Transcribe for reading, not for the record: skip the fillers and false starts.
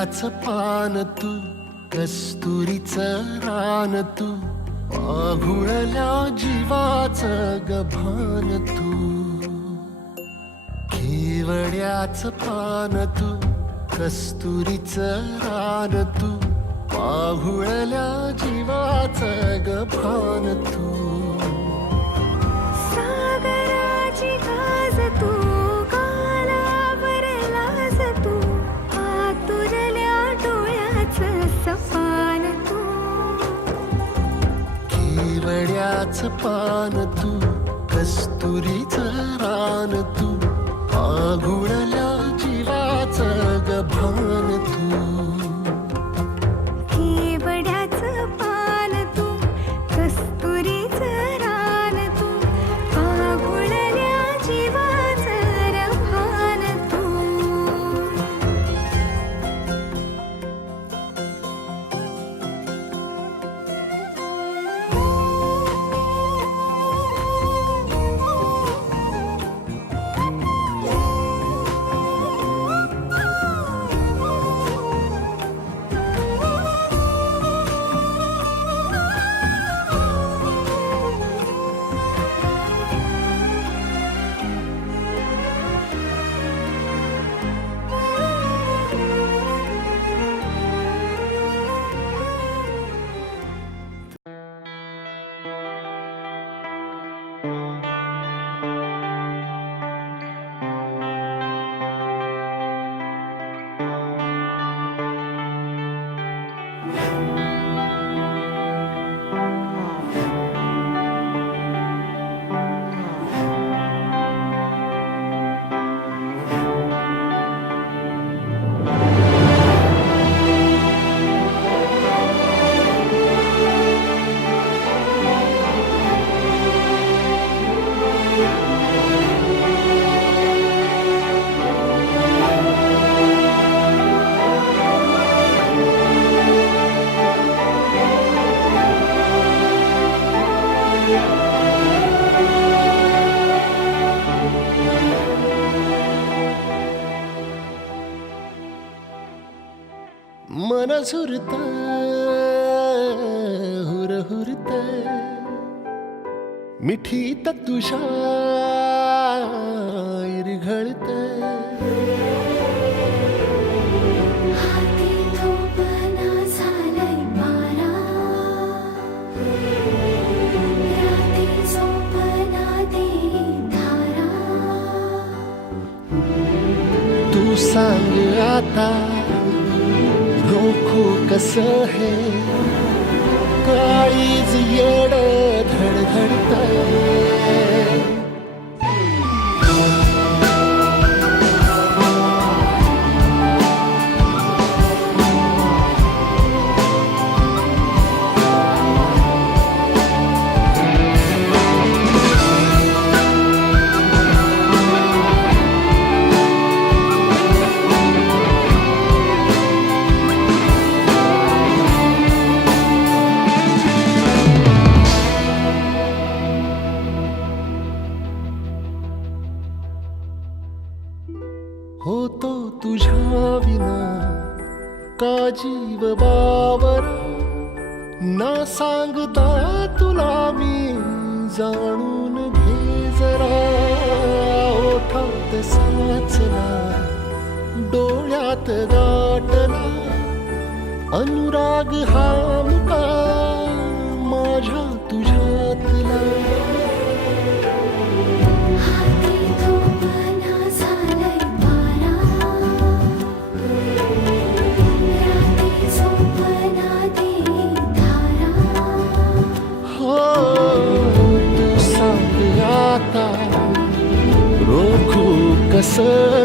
केवड्याचं पान तू, कस्तुरीचं रान तू, पाघुळल्या जीवाचं गभान तू. केवड्याचं पान तू, कस्तुरीचं रान तू, पाघुळल्या जीवाचं गभान तू. सागराची गाज तू, गालावरलाज तू, आतुरल्या डोळ्याचं सपान तू. केवड्याचं पान तू, कस्तुरीचं रान तू, पाघुळल्या जीवाचं गभान तू. केवड्याचं पान तू, कस्तुरीचं रान तू, पाघुळल्या जीवाचं रभान तू. मन झुरत हुरहुरत, मिठीत तुझ्या इरघळत. हाती थोपना झालंय मारा, राती झोपना दे धारा. तू सांग आता रोखू कसं हे, काळीज येड धडधडतंय. होतो तुझ्या विना का जीव बावरा, ना सांगता तुला मी जाणून घे जरा. ओठात साचला, डोळ्यात दाटला, अनुराग हा मुका माझ्या तुझ्यातला. रोखू कसं